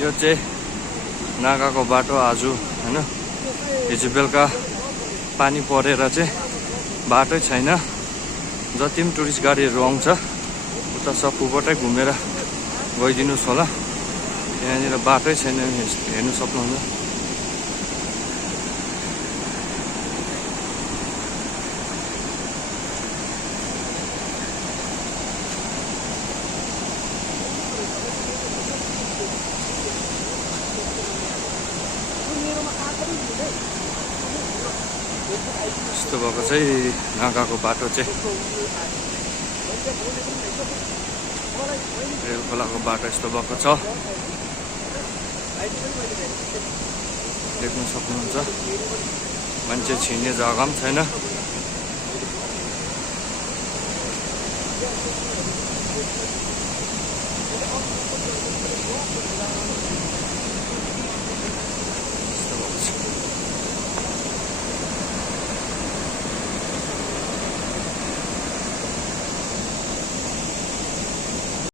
यो चाहिँ नागाको बाटो आज हैन हिजो बेलुका पानी परेर चाहिँ बाटै छैन जति पनि टुरिस्ट गाडीहरू आउँछ उता सबैबाटै घुमेर गइदिनुस् होला यहाँनिर बाटै छैन हेर्नु सक्नुहुन्छ यस्तो भएको चाहिँ नागाको बाटो चाहिँ रेल खोलाको बाटो यस्तो भएको छ देख्न सक्नुहुन्छ मान्छे छिर्ने जग्गा पनि छैन